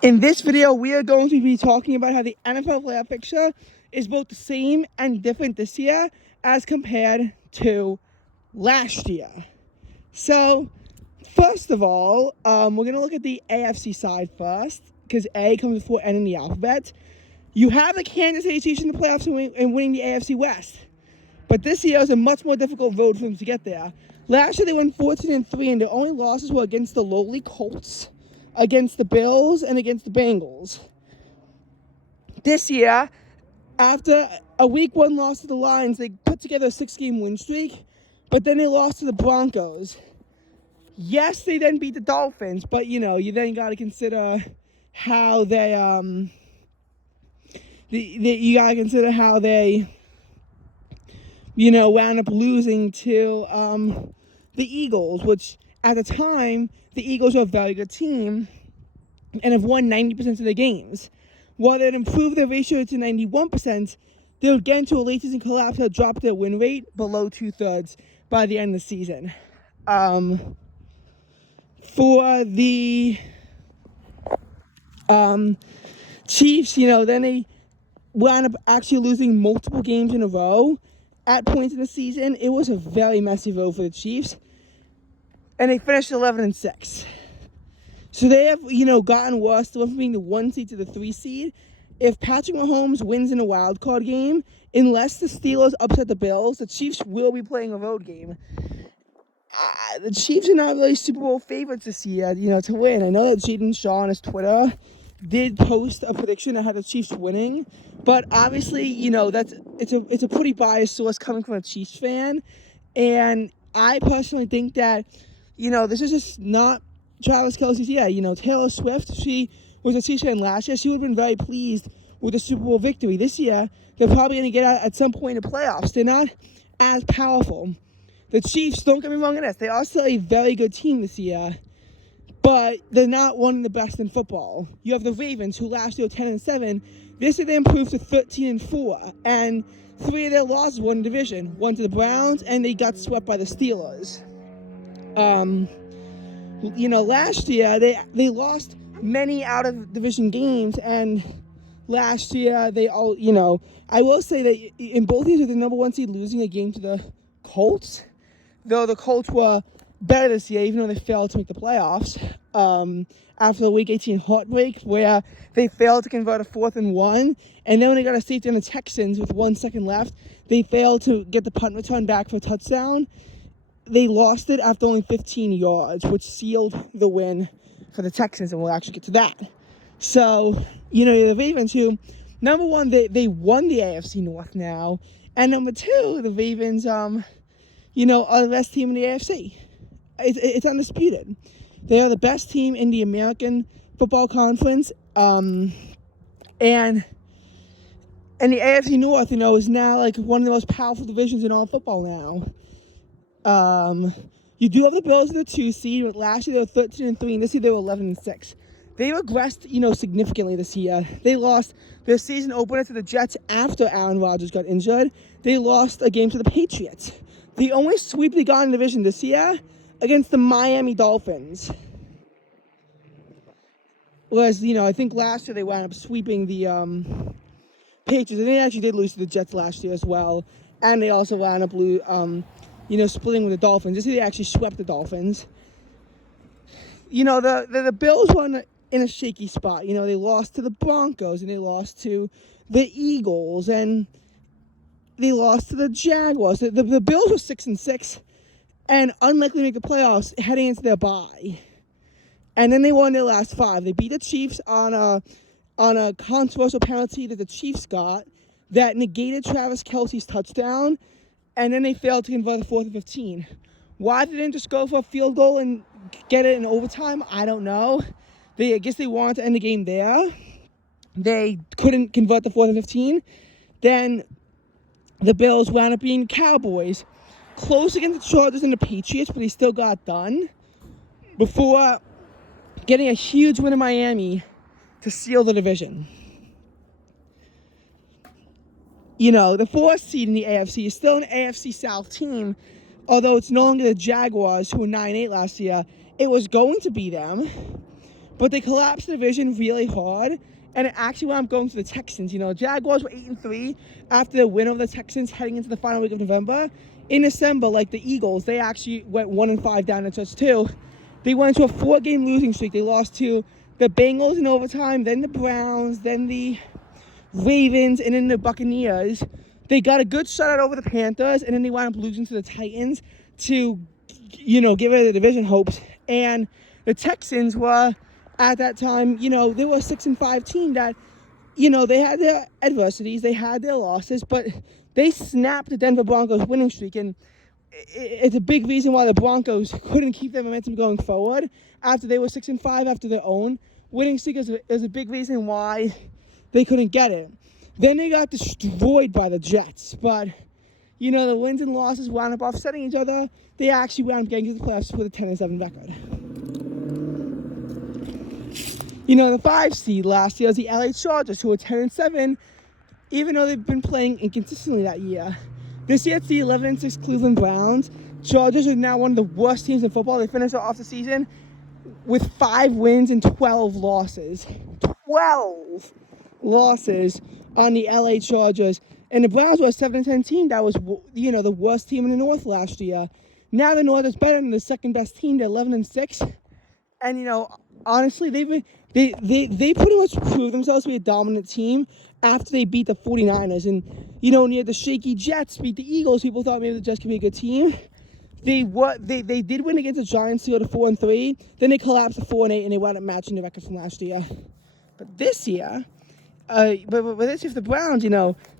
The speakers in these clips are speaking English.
In this video, we are going to be talking about how the NFL playoff picture is both the same and different this year as compared to last year. So, first of all, we're going to look at the AFC side first, because A comes before N in the alphabet. You have the Kansas City Chiefs in the playoffs and winning the AFC West. But this year was a much more difficult road for them to get there. Last year they went 14-3, and their only losses were against the lowly Colts, against the Bills, and against the Bengals. This year, after a week one loss to the Lions, they put together a 6-game win streak, but then they lost to the Broncos. Yes, they then beat the Dolphins, but you then got to consider how they wound up losing to the Eagles, which at the time, the Eagles were a very good team and have won 90% of their games. While they'd improved their ratio to 91%, they would get into a late season collapse that dropped their win rate below 2/3 by the end of the season. For the Chiefs, then they wound up actually losing multiple games in a row at points in the season. It was a very messy road for the Chiefs, and they finished 11-6. So they have, gotten worse. They went from being the 1 seed to the 3 seed. If Patrick Mahomes wins in a wild card game, unless the Steelers upset the Bills, the Chiefs will be playing a road game. The Chiefs are not really Super Bowl favorites this year, to win. I know that Jaden Shaw on his Twitter did post a prediction that had the Chiefs winning, but obviously, it's a pretty biased source coming from a Chiefs fan, and I personally think that, this is just not Travis Kelce's year. Taylor Swift, she was a Chiefs fan last year. She would have been very pleased with the Super Bowl victory. This year, they're probably going to get out at some point in the playoffs. They're not as powerful. The Chiefs, don't get me wrong in this, they are still a very good team this year, but they're not one of the best in football. You have the Ravens, who last year were 10-7. This year they improved to 13-4, and 3 of their losses were in the division. One to the Browns, and they got swept by the Steelers. Last year they lost many out of division games, and last year they all, I will say that in both these, with the number 1 seed losing a game to the Colts, though the Colts were better this year, even though they failed to make the playoffs, after the Week 18 heartbreak, where they failed to convert a 4th and 1, and then when they got a safety on the Texans with 1 second left, they failed to get the punt return back for a touchdown. They lost it after only 15 yards, which sealed the win for the Texans, and we'll actually get to that. So, the Ravens, who, number one, they won the AFC North now, and number two, the Ravens, are the best team in the AFC. It's undisputed. They are the best team in the American Football Conference, and the AFC North, is now like one of the most powerful divisions in all football now. You do have the Bills in the 2 seed, but last year they were 13-3, and this year they were 11-6. They regressed, significantly this year. They lost their season opener to the Jets after Aaron Rodgers got injured. They lost a game to the Patriots. The only sweep they got in the division this year against the Miami Dolphins. Whereas, I think last year they wound up sweeping the Patriots, and they actually did lose to the Jets last year as well. And they also wound up splitting with the Dolphins. This year they actually swept the Dolphins. The Bills were in a shaky spot. They lost to the Broncos, and they lost to the Eagles, and they lost to the Jaguars. The Bills were 6-6 and unlikely to make the playoffs heading into their bye. And then they won their last 5. They beat the Chiefs on a controversial penalty that the Chiefs got that negated Travis Kelce's touchdown, and then they failed to convert the 4th and 15. Why they didn't just go for a field goal and get it in overtime, I don't know. I guess they wanted to end the game there. They couldn't convert the 4th and 15. Then the Bills wound up being Cowboys. Close against the Chargers and the Patriots, but they still got done before getting a huge win in Miami to seal the division. The 4th seed in the AFC is still an AFC South team, although it's no longer the Jaguars, who were 9-8 last year. It was going to be them, but they collapsed the division really hard, and it actually wound up going to the Texans. Jaguars were 8-3 after the win over the Texans heading into the final week of November. In December, like the Eagles, they actually went 1-5 down in stretch 2. They went into a 4-game losing streak. They lost to the Bengals in overtime, then the Browns, then the Ravens, and then the Buccaneers. They got a good shutout over the Panthers, and then they wound up losing to the Titans to, get rid of the division hopes. And the Texans were, at that time, they were a 6-5 team that, they had their adversities, they had their losses, but they snapped the Denver Broncos winning streak, and it's a big reason why the Broncos couldn't keep their momentum going forward after they were 6-5 after their own winning streak. Is a big reason why they couldn't get it. Then they got destroyed by the Jets, but the wins and losses wound up offsetting each other. They actually wound up getting to the playoffs with a 10-7 record. The 5 seed last year was the LA Chargers, who were 10-7, even though they've been playing inconsistently that year. This year, it's the 11-6 Cleveland Browns. Chargers are now one of the worst teams in football. They finished off the season with 5 wins and 12 losses. 12 losses on the LA Chargers. And the Browns were a 7-10 team that was, the worst team in the North last year. Now the North is better than the second best team. They're 11-6. And, honestly, they pretty much proved themselves to be a dominant team after they beat the 49ers. And, when you had the shaky Jets beat the Eagles, people thought maybe the Jets could be a good team. They did win against the Giants to go to 4-3. Then they collapsed to 4-8, and they wound up matching the record from last year. But this year, but this year for the Browns,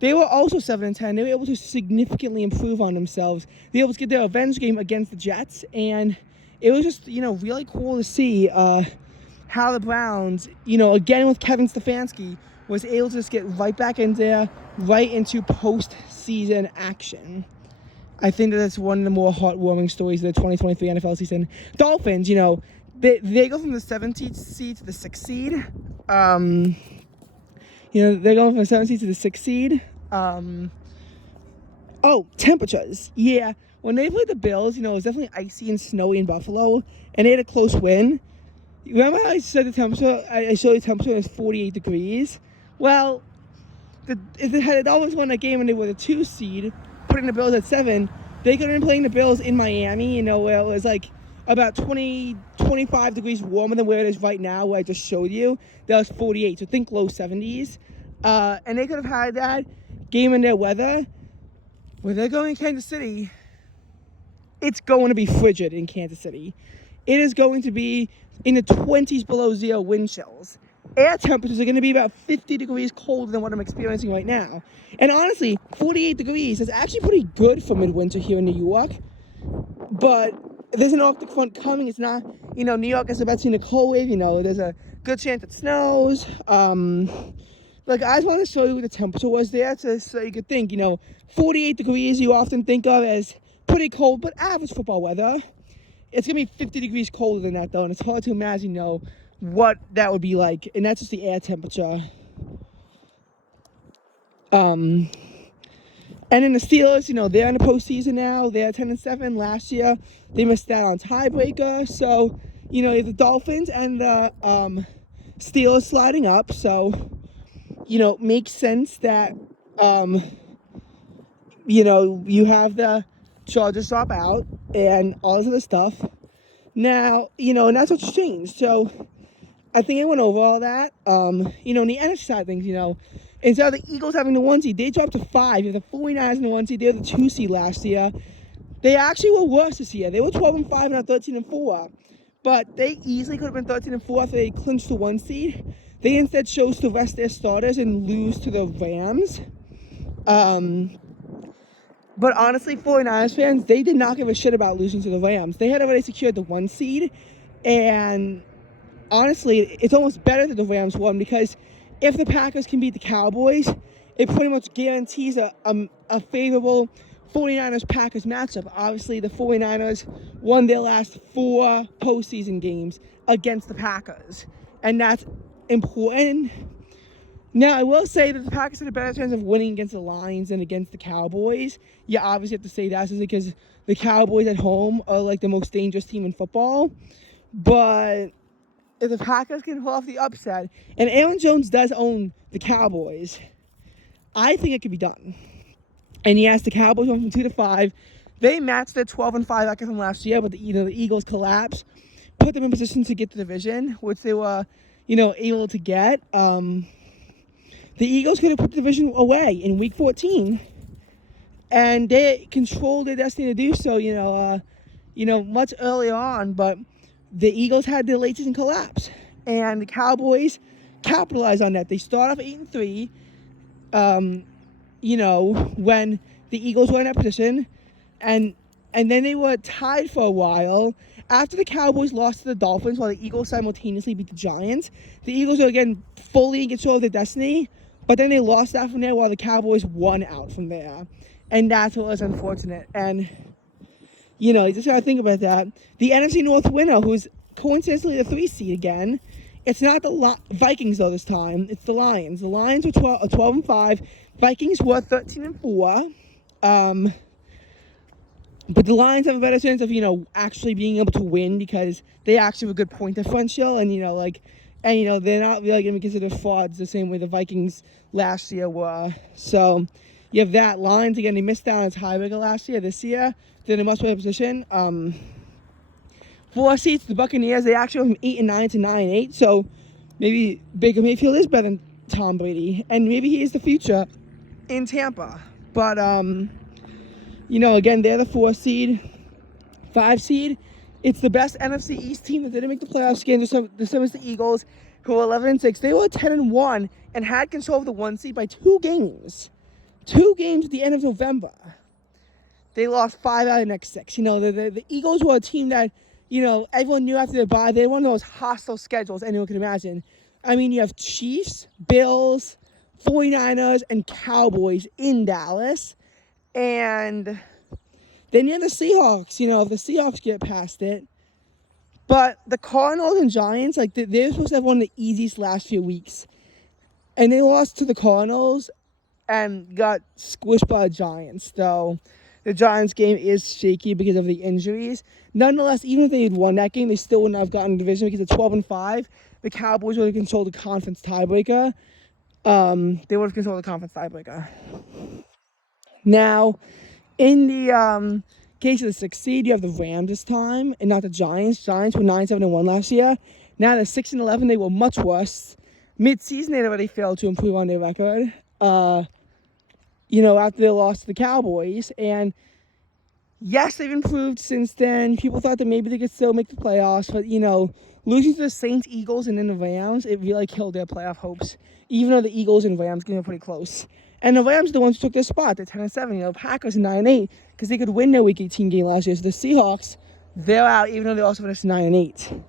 they were also 7-10. They were able to significantly improve on themselves. They were able to get their revenge game against the Jets, and it was just, really cool to see how the Browns, again with Kevin Stefanski, was able to just get right back in there, right into postseason action. I think that's one of the more heartwarming stories of the 2023 NFL season. Dolphins, they go from the 7th seed to the 6th seed. They're going from the 7th seed to the 6th seed. Temperatures. Yeah, when they played the Bills, it was definitely icy and snowy in Buffalo, and they had a close win. Remember how I said the temperature? I showed you the temperature is 48 degrees. Well, if they had always won that game and they were the 2 seed, putting the Bills at 7, they could have been playing the Bills in Miami, where it was like about 25 degrees warmer than where it is right now, where I just showed you. That was 48, so think low 70s. And they could have had that game in their weather. Where they're going to Kansas City, it's going to be frigid in Kansas City. It is going to be in the 20s below zero wind chills. Air temperatures are going to be about 50 degrees colder than what I'm experiencing right now. And honestly, 48 degrees is actually pretty good for midwinter here in New York. But there's an Arctic front coming. It's not, New York is about to see a cold wave. There's a good chance it snows. I just want to show you what the temperature was there so you could think, 48 degrees you often think of as pretty cold, but average football weather. It's going to be 50 degrees colder than that, though, and it's hard to imagine, what that would be like. And that's just the air temperature. And then the Steelers, they're in the postseason now. They're 10-7. Last year, they missed out on tiebreaker. So, the Dolphins and the Steelers sliding up. So, makes sense that, you have the Chargers drop out and all this other stuff. Now, and that's what's changed. So, I think I went over all that. On the NFC side of things, instead of the Eagles having the 1 seed, they dropped to 5. You have the 49ers in the 1 seed. They were the 2 seed last year. They actually were worse this year. They were 12-5 and now 13-4. But they easily could have been 13-4 after they clinched the 1 seed. They instead chose to rest their starters and lose to the Rams. But honestly, 49ers fans, they did not give a shit about losing to the Rams. They had already secured the 1 seed. And honestly, it's almost better that the Rams won, because if the Packers can beat the Cowboys, it pretty much guarantees a favorable 49ers-Packers matchup. Obviously, the 49ers won their last 4 postseason games against the Packers, and that's important. Now, I will say that the Packers had a better chance of winning against the Lions than against the Cowboys. You obviously have to say that because the Cowboys at home are like the most dangerous team in football. But if the Packers can pull off the upset, and Aaron Jones does own the Cowboys, I think it could be done. And yes, the Cowboys went from 2-5. They matched their 12-5 record from last year, but the Eagles collapsed, put them in position to get the division, which they were, able to get. The Eagles could have put the division away in Week 14, and they controlled their destiny to do so. Much earlier on, but the Eagles had their late season collapse, and the Cowboys capitalized on that. They start off 8-3. When the Eagles were in that position, and then they were tied for a while. After the Cowboys lost to the Dolphins while the Eagles simultaneously beat the Giants, the Eagles were again fully in control of their destiny, but then they lost that from there while the Cowboys won out from there. And that's what was unfortunate. And, you just gotta think about that. The NFC North winner, who's coincidentally the 3 seed again, it's not the Vikings though this time, it's the Lions. The Lions were 12-5. Vikings were 13-4. But the Lions have a better chance of, actually being able to win because they actually have a good point differential, and, they're not really going to be considered frauds the same way the Vikings last year were. So you have that. Lions, again, they missed out on a tiebreaker last year. This year, they're in a much better position. 4 seats, the Buccaneers, they actually went from 8-9 to 9-8. So maybe Baker Mayfield is better than Tom Brady, and maybe he is the future in Tampa. But, again, they're the 4 seed. 5 seed, it's the best NFC East team that didn't make the playoffs again. The same as the Eagles, who were 11-6. They were 10-1 and had control of the 1 seed by 2 games. 2 games at the end of November. They lost 5 out of the next 6. The Eagles were a team that, everyone knew after their bye. They had one of those hostile schedules anyone could imagine. I mean, you have Chiefs, Bills, 49ers, and Cowboys in Dallas. And then you have the Seahawks, if the Seahawks get past it. But the Cardinals and Giants, they're supposed to have one of the easiest last few weeks. And they lost to the Cardinals and got squished by the Giants. So the Giants game is shaky because of the injuries. Nonetheless, even if they had won that game, they still wouldn't have gotten the division because at 12-5, the Cowboys would have controlled the conference tiebreaker. They would have controlled the conference tiebreaker. Now, in the case of the 6th seed, you have the Rams this time, and not the Giants. Giants were 9-7-1 last year. Now they're 6-11. They were much worse. Mid-season, they already failed to improve on their record. After their loss to the Cowboys. And yes, they've improved since then. People thought that maybe they could still make the playoffs, but losing to the Saints, Eagles, and then the Rams, it really killed their playoff hopes. Even though the Eagles and Rams came pretty close. And the Rams are the ones who took their spot. They're 10-7. Packers are 9-8 because they could win their Week 18 game last year. So the Seahawks, they're out, even though they also finished 9-8.